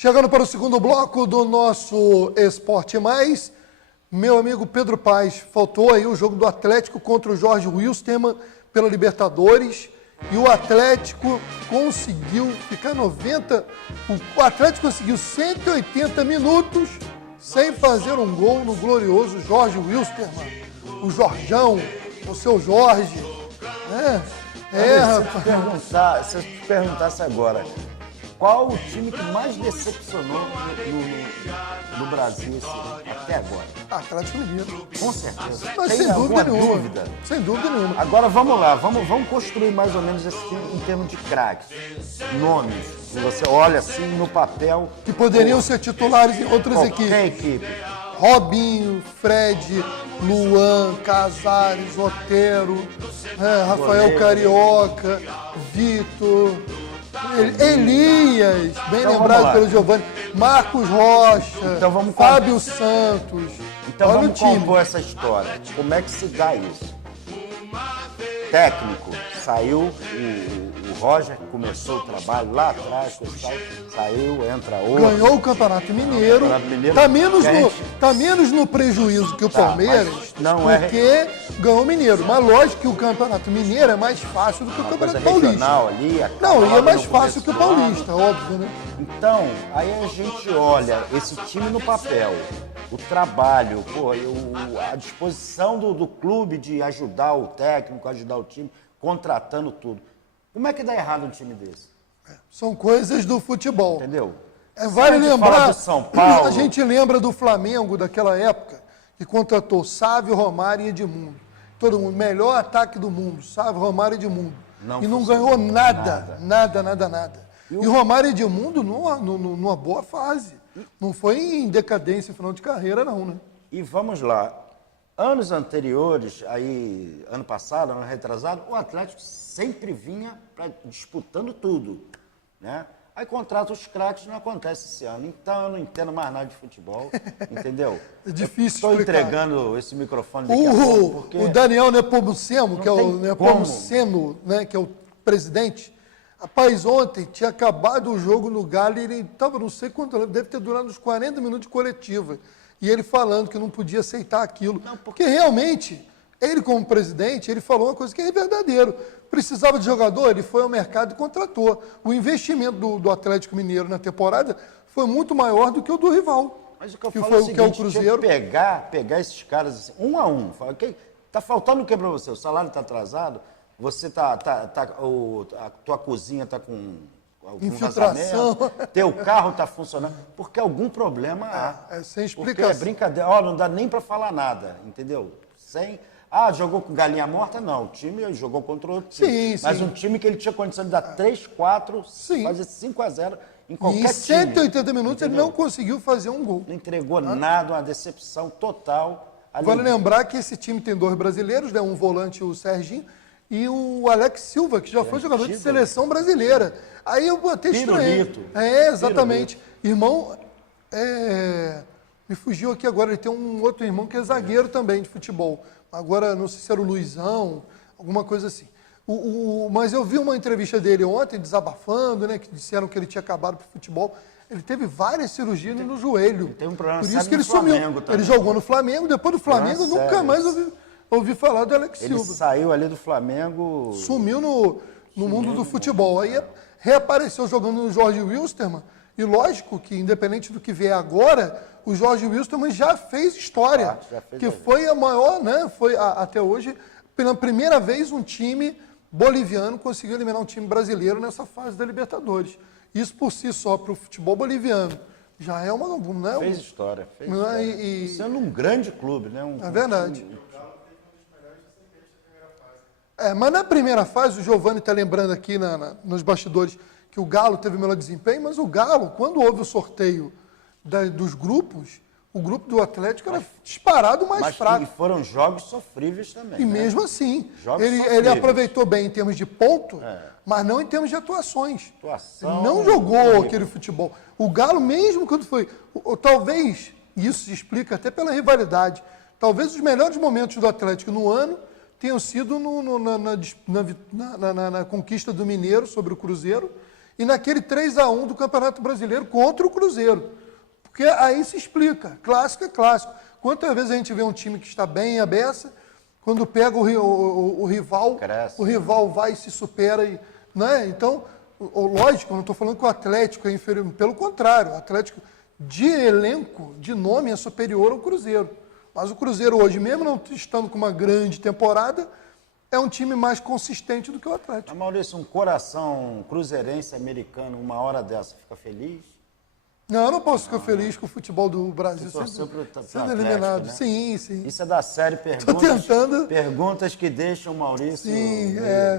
Chegando para o segundo bloco do nosso Esporte Mais, meu amigo Pedro Paes, faltou aí o jogo do Atlético contra o Jorge Wilstermann pela Libertadores, e o Atlético conseguiu ficar 90, o Atlético conseguiu 180 minutos sem fazer um gol no glorioso Jorge Wilstermann. O Jorjão, o seu Jorge, né? Se eu te perguntasse agora, qual o time que mais decepcionou no Brasil até agora? Atlético Mineiro. Com certeza. Mas Tem sem dúvida alguma nenhuma. dúvida? Sem dúvida nenhuma. Agora vamos lá, vamos construir mais ou menos esse time em termos de craques, nomes. Se você olha assim no papel. Que poderiam ser titulares em outras qualquer equipes. equipe. Robinho, Fred, Luan, Casares, Otero, Rafael Carioca, Vitor, Elias, bem Então, lembrado pelo Giovanni, Marcos Rocha, Então, vamos Fábio Santos. Então Olha vamos o time. compor essa história. Como é que se dá isso? Técnico, saiu o Roger, começou o trabalho lá atrás, saiu, entra outro. Ganhou o Campeonato Mineiro, tá menos no prejuízo que o Palmeiras, porque ganhou o Mineiro. Mas lógico que o Campeonato Mineiro é mais fácil do que o Campeonato Paulista. Não, e é mais fácil que o Paulista, óbvio, né? Então, aí a gente olha esse time no papel, o trabalho, a disposição do clube de ajudar o técnico, ajudar o time, contratando tudo. Como é que dá errado um time desse? São coisas do futebol. Entendeu? Vale lembrar, do São Paulo. A gente lembra do Flamengo daquela época, que contratou Sávio, Romário e Edmundo. Todo mundo, melhor ataque do mundo, Sávio, Romário e Edmundo. E não ganhou nada. E o Romário e Edmundo numa boa fase. Não foi em decadência, final de carreira, não, né? E vamos lá. Anos anteriores, aí, ano passado, ano retrasado, o Atlético sempre vinha disputando tudo, né? Aí contrata os craques, não acontece esse ano. Então eu não entendo mais nada de futebol, entendeu? É difícil Estou explicar. entregando esse microfone daqui a pouco, porque o Daniel Nepomuceno, que é o tem Nepomuceno, né, que é o presidente. Rapaz, ontem tinha acabado o jogo no Galo e ele estava, não sei quanto, deve ter durado uns 40 minutos de coletiva. E ele falando que não podia aceitar aquilo. Porque realmente, ele como presidente, ele falou uma coisa que é verdadeiro. Precisava de jogador, ele foi ao mercado e contratou. O investimento do Atlético Mineiro na temporada foi muito maior do que o do rival. Mas o que eu que falo foi é o o que é o seguinte, Cruzeiro. pegar esses caras assim, um a um. Fala, tá faltando o que para você? O salário está atrasado? Você a tua cozinha está com algum infiltração. vazamento? Teu carro está funcionando? Porque algum problema há. Sem explicação. Porque é brincadeira. Não dá nem para falar nada, entendeu? Jogou com galinha morta? Não, o time jogou contra outro time. Mas um time que ele tinha condição de dar 3, 4, fazer 5-0 em qualquer time. E em 180 minutos ele não conseguiu fazer um gol. Não entregou nada, uma decepção total. Vale lembrar que esse time tem 2 brasileiros, né? Um volante, o Serginho, e o Alex Silva, que já foi jogador de seleção brasileira. Aí eu até estranhei. Exatamente. Irmão, me fugiu aqui agora, ele tem um outro irmão que é zagueiro também de futebol. Agora, não sei se era o Luizão, alguma coisa assim. Mas eu vi uma entrevista dele ontem, desabafando, né? Que disseram que ele tinha acabado pro futebol. Ele teve várias cirurgias no joelho. Tem um problema Por isso que ele sumiu. Ele jogou no Flamengo, depois do Flamengo nunca mais ouvi falar do Alex Silva. Ele saiu ali do Flamengo... Sumiu no mundo do futebol. Aí reapareceu jogando no Jorge Wilstermann. E lógico que, independente do que vier agora, o Jorge Wilstermann já fez história. Foi a maior, né? Foi até hoje, pela primeira vez, um time boliviano conseguiu eliminar um time brasileiro nessa fase da Libertadores. Isso por si só, para o futebol boliviano, já é uma... Né? Fez história. E sendo um grande clube, né? É verdade. Mas na primeira fase, o Giovanni está lembrando aqui nos bastidores que o Galo teve o melhor desempenho, mas o Galo, quando houve o sorteio dos grupos, o grupo do Atlético era disparado mais fraco. E foram jogos sofríveis também. E mesmo assim, ele aproveitou bem em termos de ponto, mas não em termos de atuações. Ele não jogou aquele futebol. O Galo, mesmo quando foi... Talvez, isso se explica até pela rivalidade, talvez os melhores momentos do Atlético no ano tenham sido na conquista do Mineiro sobre o Cruzeiro e naquele 3-1 do Campeonato Brasileiro contra o Cruzeiro. Porque aí se explica, clássico é clássico. Quantas vezes a gente vê um time que está bem à beça, quando pega o rival, cresce, o rival vai e se supera. Né? Então, lógico, eu não estou falando que o Atlético é inferior, pelo contrário, o Atlético de elenco, de nome, é superior ao Cruzeiro. Mas o Cruzeiro hoje, mesmo não estando com uma grande temporada, é um time mais consistente do que o Atlético. Mas, Maurício, um coração cruzeirense americano, uma hora dessa, fica feliz? Não, eu não posso ficar feliz com o futebol do Brasil sendo eliminado. Né? Sim, sim. Isso é da série Perguntas que deixam o Maurício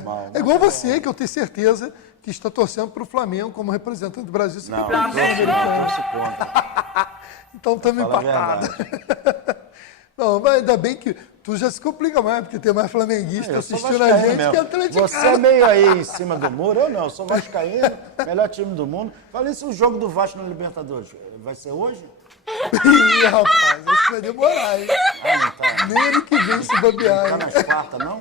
mal. É igual você, que eu tenho certeza que está torcendo para o Flamengo como representante do Brasil. Não, eu torço contra. Então estamos empatados. Não, mas ainda bem que tu já se complica mais, porque tem mais flamenguista assistindo a gente que atleticano. Você é meio aí em cima do muro, eu não, eu sou vascaíno, melhor time do mundo. Falei se o jogo do Vasco na Libertadores vai ser hoje? Ih, rapaz, acho que vai demorar, hein? Não tá. Nem ano que vem se bobear. Não tá nas quartas, não?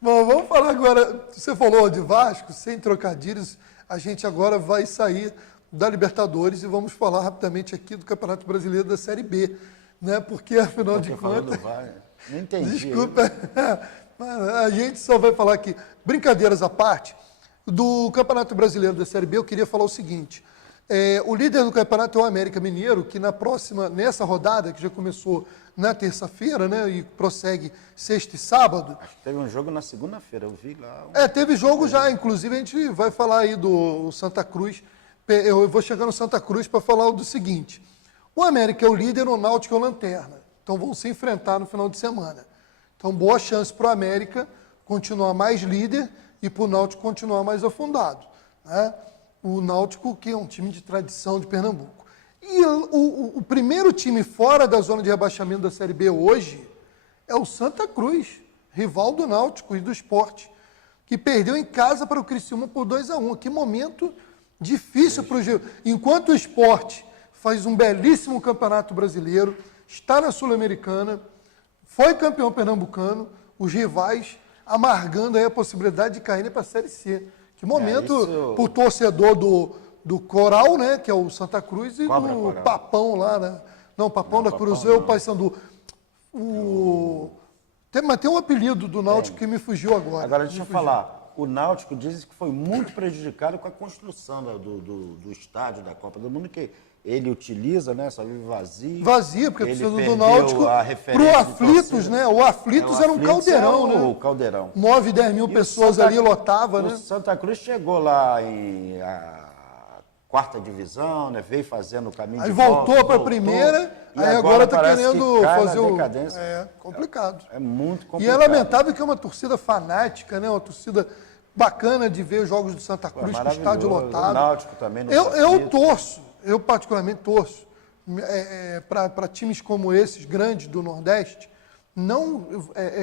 Bom, vamos falar agora, você falou de Vasco, sem trocadilhos, a gente agora vai sair da Libertadores e vamos falar rapidamente aqui do Campeonato Brasileiro da Série B, né? Porque afinal de contas... Não entendi. Desculpa, a gente só vai falar aqui, brincadeiras à parte, do Campeonato Brasileiro da Série B, eu queria falar o seguinte, o líder do campeonato é o América Mineiro, que nessa rodada, que já começou na terça-feira, né, e prossegue sexta e sábado. Acho que teve um jogo na segunda-feira, eu vi lá. Teve jogo já, inclusive a gente vai falar aí do Santa Cruz, eu vou chegar no Santa Cruz para falar do seguinte, o América é o líder, o Náutico é o lanterna, então vão se enfrentar no final de semana. Então boa chance para o América continuar mais líder e para o Náutico continuar mais afundado, né? O Náutico, que é um time de tradição de Pernambuco. E o primeiro time fora da zona de rebaixamento da Série B hoje é o Santa Cruz, rival do Náutico e do Sport, que perdeu em casa para o Criciúma por 2-1. Que momento difícil para o Gil. Enquanto o Sport faz um belíssimo campeonato brasileiro, está na Sul-Americana, foi campeão pernambucano, os rivais amargando aí a possibilidade de caírem para a Série C. Que momento para o torcedor do Coral, né, que é o Santa Cruz, e Cobra do Coral. Papão lá, né? Não, Papão da Cruzeiro, o Paysandu. Mas tem um apelido do Náutico que me fugiu agora. Agora, deixa eu falar. O Náutico diz que foi muito prejudicado com a construção do estádio da Copa do Mundo, que ele utiliza, né? Só vive vazio. Vazia, porque a torcida do perdeu Náutico, a referência pro de Aflitos, torcida. né? O Aflitos era um caldeirão, O né? caldeirão. 9, 10 mil pessoas ali lotava, né? O Santa Cruz chegou lá em quarta divisão, né? Veio fazendo o caminho Aí de voltou volta, para a primeira, e aí agora está parece querendo que cai fazer na o... decadência. É complicado. É muito E complicado. é lamentável que é uma torcida fanática, né? Uma torcida bacana de ver os jogos do Santa Cruz, com o estádio lotado. O Náutico também. Eu torço, eu particularmente torço, para times como esses, grandes do Nordeste, não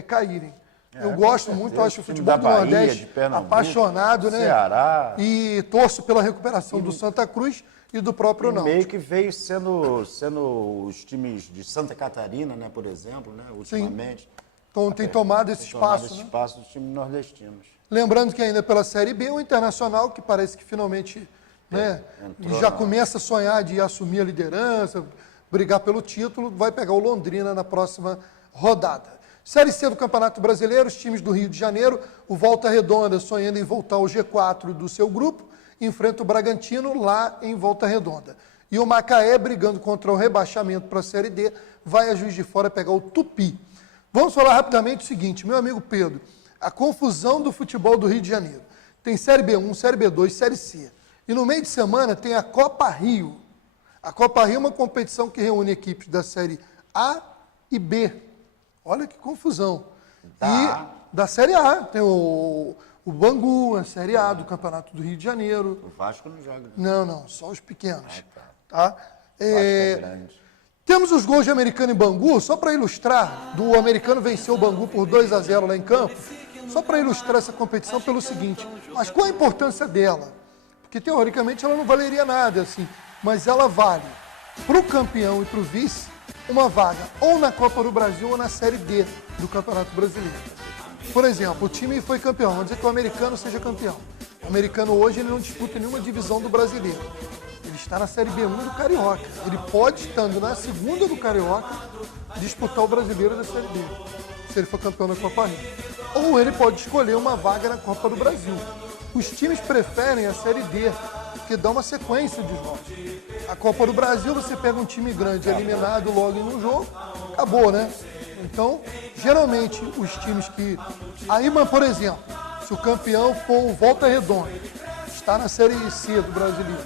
caírem. Eu gosto muito, acho o futebol do Nordeste apaixonado, né? Ceará. E torço pela recuperação do Santa Cruz e do próprio Náutico. Meio que veio sendo os times de Santa Catarina, né, por exemplo, né, ultimamente. Então tem tomado esse espaço, Esse né? espaço dos times nordestinos. Lembrando que ainda pela Série B, o Internacional, que parece que finalmente já começa a sonhar de assumir a liderança, brigar pelo título, vai pegar o Londrina na próxima rodada. Série C do Campeonato Brasileiro, os times do Rio de Janeiro, o Volta Redonda sonhando em voltar ao G4 do seu grupo, enfrenta o Bragantino lá em Volta Redonda. E o Macaé, brigando contra o rebaixamento para a Série D, vai a Juiz de Fora pegar o Tupi. Vamos falar rapidamente o seguinte, meu amigo Pedro, a confusão do futebol do Rio de Janeiro. Tem Série B1, Série B2, Série C. E no meio de semana tem a Copa Rio. A Copa Rio é uma competição que reúne equipes da Série A e B. Olha que confusão. E da Série A tem o Bangu, a Série A do Campeonato do Rio de Janeiro. O Vasco não joga. Não, só os pequenos. Tá? O Vasco é grande. Temos os gols de Americano e Bangu, só para ilustrar, do Americano venceu o Bangu por 2-0 lá em campo, só para ilustrar essa competição pelo seguinte, mas qual a importância dela? Porque teoricamente ela não valeria nada, assim, mas ela vale para o campeão e para o vice uma vaga ou na Copa do Brasil ou na Série D do Campeonato Brasileiro. Por exemplo, o time foi campeão, vamos dizer que o Americano seja campeão. O americano hoje ele não disputa nenhuma divisão do brasileiro. Ele está na Série B1 do Carioca. Ele pode, estando na segunda do Carioca, disputar o brasileiro da Série B, se ele for campeão da Copa Rio. Ou ele pode escolher uma vaga na Copa do Brasil. Os times preferem a Série D, porque dá uma sequência de jogos. A Copa do Brasil, você pega um time grande eliminado logo em um jogo, acabou, né? Então, geralmente, os times que... Aí, por exemplo, se o campeão for o Volta Redonda, está na Série C do Brasileiro,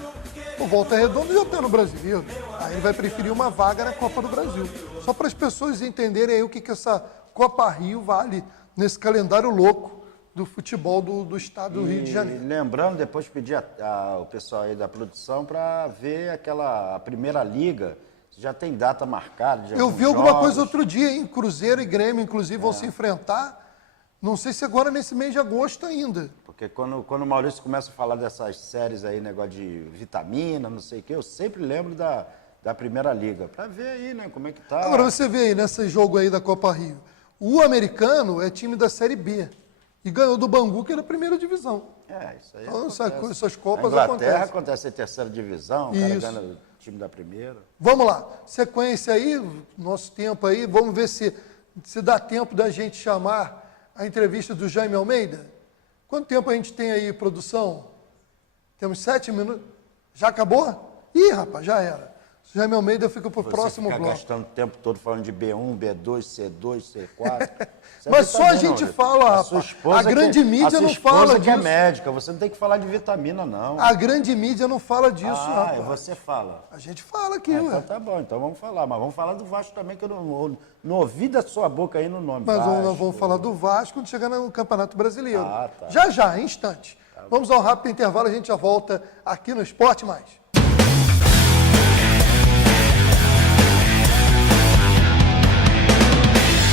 o Volta Redonda já está no Brasileiro, aí ele vai preferir uma vaga na Copa do Brasil. Só para as pessoas entenderem aí o que essa Copa Rio vale nesse calendário louco do futebol do estado do Rio de Janeiro. Lembrando, depois pedir o pessoal aí da produção para ver a primeira liga. Já tem data marcada. Eu vi alguma coisa outro dia, hein? Cruzeiro e Grêmio, inclusive, vão se enfrentar. Não sei se agora nesse mês de agosto ainda. Porque quando o Maurício começa a falar dessas séries aí, negócio de vitamina, não sei o quê, eu sempre lembro da primeira liga. Para ver aí, né, como é que tá. Agora você vê aí, nesse jogo aí da Copa Rio, o americano é time da Série B. E ganhou do Bangu, que é da primeira divisão. Isso aí então, acontece. essas Copas Na Inglaterra acontece a terceira divisão, o cara ganha o time da primeira. Vamos lá, sequência aí, nosso tempo aí, vamos ver se dá tempo da gente chamar a entrevista do Jaime Almeida. Quanto tempo a gente tem aí, produção? Temos 7 minutos. Já acabou? Ih, rapaz, já era. O Jaime Almeida fica para o próximo bloco. Gastando o tempo todo falando de B1, B2, C2, C4. Mas só a gente fala, rapaz. A grande mídia não fala disso. Que é médica, você não tem que falar de vitamina, não. A grande mídia não fala disso, rapaz. Você fala. A gente fala aqui, ué. Então tá bom, então vamos falar. Mas vamos falar do Vasco também, que eu não ouvi da sua boca aí no nome. Mas Vasco. nós vamos falar do Vasco quando chegar no Campeonato Brasileiro. Tá. Já, em instante. Vamos ao rápido intervalo, a gente já volta aqui no Esporte Mais.